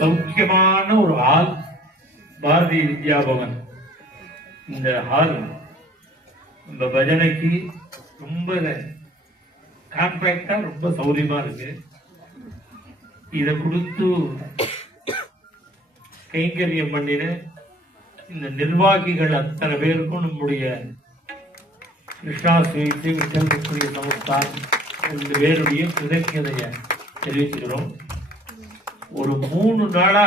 சௌக்கியமான ஒரு ஹால் பாரதிய வித்யா பவன். இந்த ஹால் இந்த பஜனைக்கு ரொம்ப கான்ட்ராக்டா ரொம்ப சௌரியமா இருக்கு. இதை கொடுத்து கைங்கரியம் பண்ணின இந்த நிர்வாகிகள் அத்தனை பேருக்கும் நம்முடைய கிருஷ்ணா ஸ்வீட்ஸ் விட்டல் சமஸ்தான் ரெண்டு பேருடைய கிருதஜதைய தெரிவிச்சுக்கிறோம். ஒரு 3 நாளா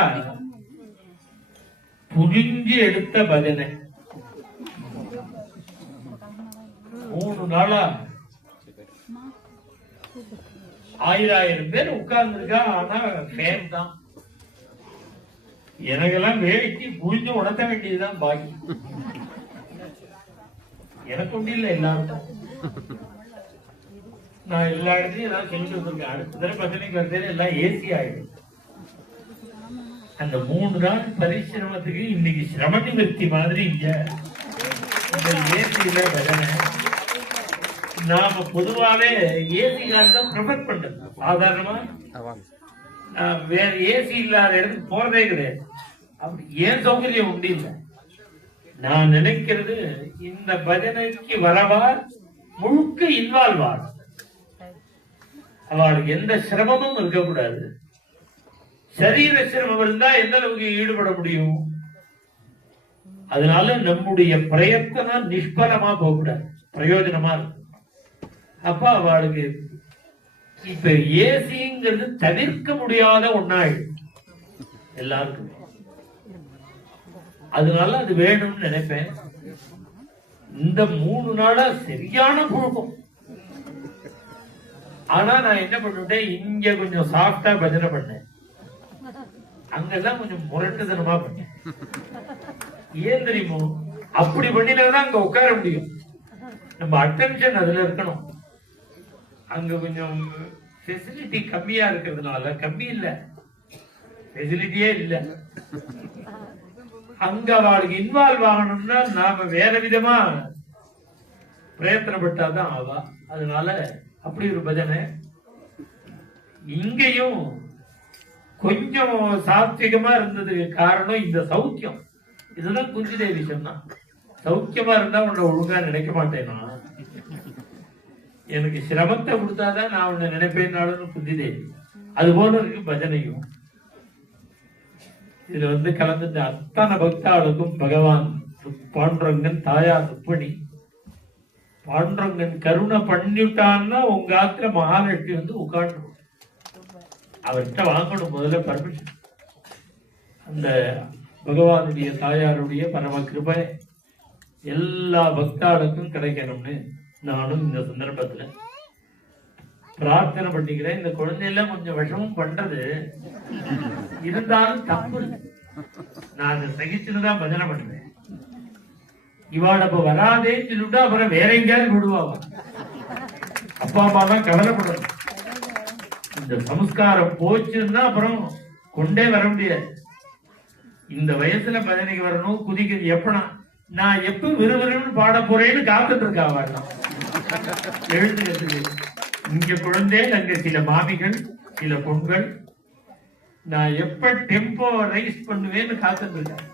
புரிஞ்சு எடுத்த பஜனை, 3 நாளா 1000 பேர் உட்கார்ந்து இருக்கா. ஆனா ஃபேன் தான். எனக்கெல்லாம் வேலைக்கு புரிஞ்சு உணர்த்த வேண்டியதுதான் பாக்கி. எனக்கு ஒன்றும் இல்லை, எல்லாருக்கும். நான் எல்லா இடத்தையும் நான் செஞ்சு வந்திருக்கேன். அடுத்த தடவை பஜனைக்கு வந்தேன் எல்லாம் ஏசி ஆயிடும். அந்த 3 நாள் பரிசிரமத்துக்கு இன்னைக்கு சிரம நிவர்த்தி மாதிரி இங்க ஏசியில பஜனை. நாம பொதுவாவே ஏசிக்காரர் தான் ப்ரிஃபர் பண்றது. சாதாரணமா வேற ஏசி இல்லாத இடத்துக்கு போறதே கிடையாது. அப்படி ஏன் சௌகரியம் உண்டு இல்லை. நான் நினைக்கிறது இந்த பஜனைக்கு வரவார் முழுக்க இன்வால்வார். அவளுக்கு எந்த சிரமமும் இருக்கக்கூடாது. சரீர சிரமம் இருந்தா எந்த அளவுக்கு ஈடுபட முடியும்? அதனால நம்முடைய பிரயத்தனம் நிஷ்பலமா போகக்கூடாது, பிரயோஜனமா இருக்கும். அப்ப அவளுக்கு இப்ப ஏசிங்கிறது தவிர்க்க முடியாத ஒன்னாள் எல்லாருக்கும். அதனால அது வேணும்னு நினைப்பேன். இந்த 3 நாளா சரியான புழுக்கம். ஆனா நான் என்ன பண்ணிட்டேன், இங்க கொஞ்சம் சாஃப்டா பஜனை பண்ணேன், அங்கெல்லாம் கொஞ்சம் முரட்டுத்தனமா பண்ணேன். ஏன் தெரியுமோ, அப்படி பண்ணினாதான் அங்க உட்கார முடியும். நம்ம அட்டென்ஷன் அதுல இருக்கணும். அங்க கொஞ்சம் ஃபெசிலிட்டி கம்மியா இருக்கிறதுனால, கம்மி இல்ல, ஃபெசிலிட்டியே இல்ல, அங்க அவளுக்கு இன்வால்வ் ஆகணும்னா நாம வேற விதமா பிரயத்தனப்பட்டாதான் ஆவா. அதனால அப்படி ஒரு பஜனை. இங்கேயும் கொஞ்சம் சாத்விகமா இருந்ததுக்கு காரணம் இந்த சௌக்கியம். இதுதான் குஞ்சிதேவி சொன்னா, சௌக்கியமா இருந்தா உன்னை ஒழுங்கா நினைக்க மாட்டேனா, எனக்கு சிரமத்தை கொடுத்தாதான் நான் உன்னை நினைப்பேன்னாலும் குஞ்சிதேவி. அது போல இருக்கு பஜனையும். இதுல கலந்துட்ட அத்தனை பக்தாளுக்கும் பகவான் பாண்டுரங்கன் தாயார் ருக்மிணி, பாண்டுரங்கன் கருணை பண்ணிட்டான்னா உங்க ஆத்துல மகாலட்சுமி உட்காந்து அவர்கிட்ட வாங்கணும் முதல்ல பர்மிஷன். அந்த பகவானுடைய தாயாருடைய பரம கிருபை எல்லா பக்தாளுக்கும் கிடைக்கணும்னு நானும் இந்த சந்தர்ப்பத்துல பிரார்த்தனை பண்ணிக்கிறேன். இந்த குழந்தையெல்லாம் கொஞ்சம் விஷமும் பண்றது இருந்தாலும் தப்பு இல்லை, நான் சகிச்சுதான் பஜனை பண்ணுவேன். இவாள் அப்ப வராதேன்னு சொல்லிவிட்டா அப்புறம் வேற எங்கேயாவது விடுவாங்க. அப்பா அம்மா தான் கவலைப்படணும். இந்த சம்ஸ்காரம் போச்சுன்னா அப்புறம் கொண்டே வர முடியாது. இந்த வயசுல பஜனைக்கு வரணும், குதிக்கிறது எப்பனா நான் எப்ப விறுவிறுன்னு பாட போறேன்னு காத்துட்டு இருக்கா. எழுதுகிறதுக்கு இங்க குழந்தைகள், அங்க சில மாமிகள், சில பொண்கள், நான் எப்ப டெம்போ ரைஸ் பண்ணுவேன்னு காத்துட்டு இருக்கேன்.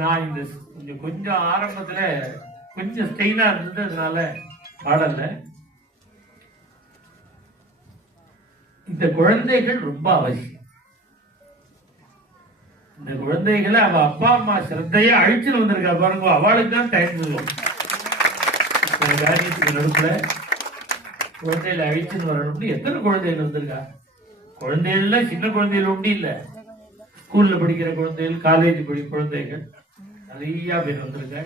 நான் இந்த கொஞ்சம் ஆரம்பத்துல கொஞ்சம் ஸ்டெயினா இருந்தது, அதனால பாடல. இந்த குழந்தைகள் ரொம்ப அவசியம். இந்த குழந்தைகளை அவ அப்பா அம்மா சிரத்தைய அழிச்சுன்னு வந்திருக்கா பாருங்க, அவளுக்கு தான் டைம் காரியத்துக்கு நடுப்புல குழந்தைகளை அழிச்சுன்னு வரணும்னு எத்தனை குழந்தைகள் வந்திருக்கா. குழந்தைகள்லாம் சின்ன குழந்தைகள் ஒண்டி இல்ல, ஸ்கூல்ல படிக்கிற குழந்தைகள், காலேஜ் படிக்கிற குழந்தைகள் நிறைய பேர் வந்திருக்க.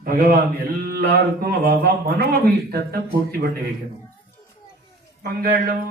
பகவான் எல்லாருக்கும் அவ மனோபீஷ்டத்தை பூர்த்தி பண்ணி வைக்கணும். மங்களம்